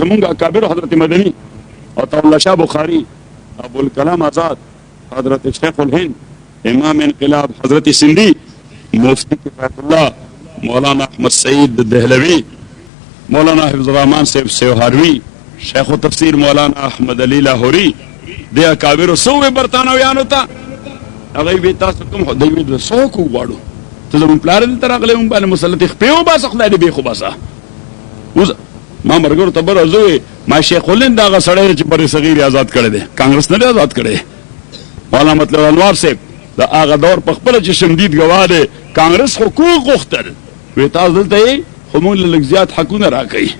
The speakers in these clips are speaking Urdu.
زمونږ اکابر حضرت مدني او طاوله شاه بخاري، ابوالکلام آزاد، حضرت شیخ الهند، امام انقلاب حضرت سندھی، مفتی کفایت اللہ مولانا احمد سعید دہلوی، مولانا حفظ الرحمان صاحب سیوهاروی، شیخ التفسیر مولانا احمد علی لاہوری، دے اکابر سوے برطانویانو تا هغه وی تاسو کوم خدای وی د سو کو غواړو ته زمون پلار دې تر اغله هم باندې مسلط خپيو با خدای دې به خو باسا اوس ما مرګور ته بر ازوي ما شیخ الهند دا غسړی چې بر صغیر آزاد کړي دي کانګرس نه آزاد کړي مولانا مطلب انوار صاحب دا هغه دور په خپل چې شمدید گواده کانګرس حقوق غوښتل وی تاسو دلته خو موږ لږ زیات حقونه راکړي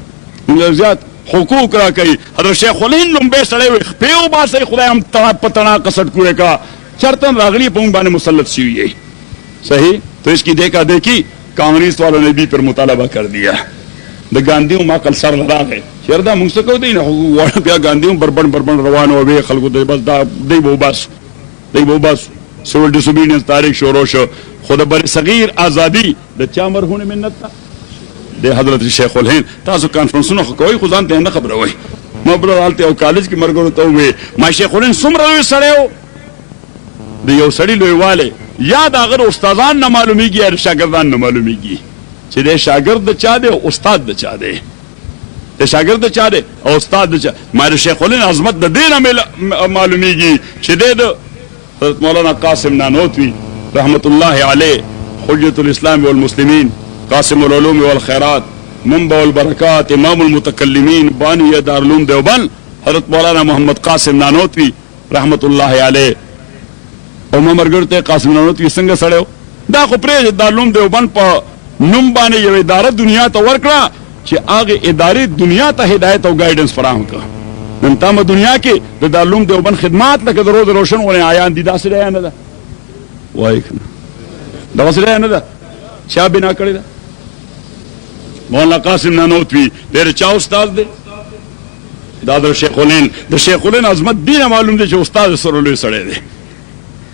موږ زیات حقوق راکړي حضرت شیخ الهند هم به سړی وي خپيو باسي خدای هم پتنا کسټ کوړه کا چرتن راغلی پون بانے مسلط سی ہوئی ہے صحیح تو اس کی دیکھا دیکھی کانگریس والوں نے بھی پھر مطالبہ کر دیا دا گاندھیوں ما کل سر لڑا گئے شیردہ منگ سکو دی نا حقوق پیا گاندھیوں بربن روان ہوئے خلقو دے بس دا دی بو بس سیول ڈسوبیڈینس تاریخ شروع شو خود بر صغیر آزادی دا چا مرہون منت تا دے حضرت شیخ الہند تاسو کانفرنسونو کوئی خودان تے نہ خبر ہوئی مبرر آلتے او کالج کی مرگو تو ہوئے ما شیخ الہند سمرہ سڑے ہو د یو سړی لویواله یا د هغه استادان نه معلومیږي یا شاګردان نه معلومیږي چې د شاګرد د چا دی او استاد د چا دی د شاګرد د چا دی او استاد د چا مال شیخ الهند عظمت د دین معلومیږي چې د حضرت مولانا قاسم نانوتوی رحمت الله علیه حجت الاسلام والمسلمین قاسم العلوم والخیرات منبع البرکات امام المتکلمین بانی دارالعلوم دیوبند حضرت مولانا محمد قاسم نانوتوی رحمت الله علیه او ما مرګرته قاسم نانوتوی څنګه سړیو دا خو پرې دارالعلوم دیوبند په نوم باندې یو اداره دنیا ته ورکړه چې هغه ادارې دنیا ته هدایت او گایډنس فراهم کړه نن تاسو دنیا کې د دارالعلوم دیوبند خدمات لکه د روز روشن ولې آیان دي داسې دی نه ده وای کنه دا وسره نه ده چا بنا کړی دا مولانا قاسم نانوتوی ډېر چا استاد دی دا د شیخ الهند عظمت دینه معلوم دی چې استاد سره لوی سړی دی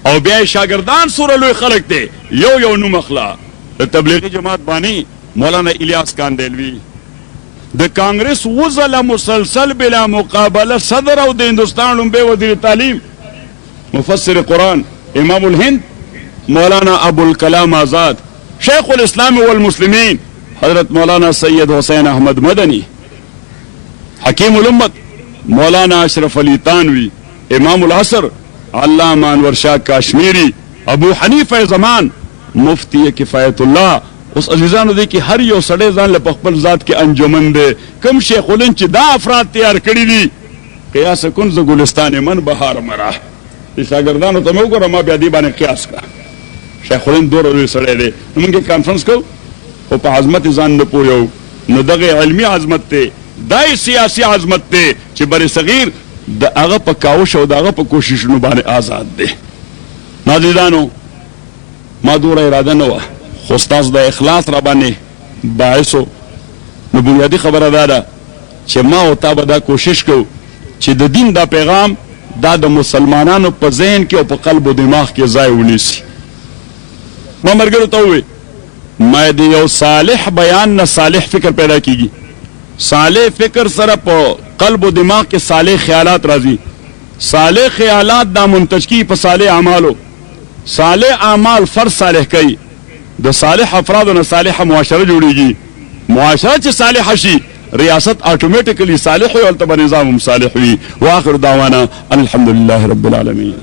او بیا شاگردان سوره لوی خلق دی یو نوم اخلا د تبلیغی جماعت بانی مولانا الیاس کاندیلوی د کانگریس وزله مسلسل بلا مقابله صدر او د هندوستان لومبه وزیر تعلیم مفسر قرآن امام الهند مولانا ابوالکلام آزاد شیخ الاسلام والمسلمین حضرت مولانا سید حسین احمد مدنی حکیم الامت مولانا اشرف علی تانوی امام العصر علامہ انور شاہ کاشمیری ابو حنیفہ زمان مفتی کفایت اللہ اس عزیزانو دی کہ ہر یو سڑے ځان له خپل ذات کې انجمن دی کم شیخ الهند چې دا افراد تیار کړی دي قیاس کن ز گلستان من بهار مرا شاګردانو ته مو ګره ما بیا دی باندې قیاس کا شیخ الهند دور لوی سړی دی موږ کانفرنس کو او په عظمت ځان نه پویو نو دغه علمی عظمت ته دای سیاسی عظمت ته چې بر صغیر د هغه په کاوش او د هغه په کوششونو باندې آزاد دی ناظرانو ما دوره اراده نه وه خو ستاسو د اخلاص را باندې باعث نو بنیادي خبره دا ده چې ما او تا به دا کوشش کوو چې د دین دا پیغام دا د مسلمانانو په ذهن کې او په قلب او دماغ کې ځای ونیسي ما ملګرو ته وویل ما د یو صالح بیان نه صالح فکر پیدا کیږي صالح فکر سره په قلب و دماغ کے صالح خیالات راضی صالح خیالات دا منتج کی په صالح اعمالو صالح اعمال فرض صالح کئی د صالح افراد نه صالح معاشره جوړیږي معاشره چې صالح شي ریاست آٹومیٹکلی صالح وي او نظام صالح وي واخر دعوانا الحمدلله رب العالمین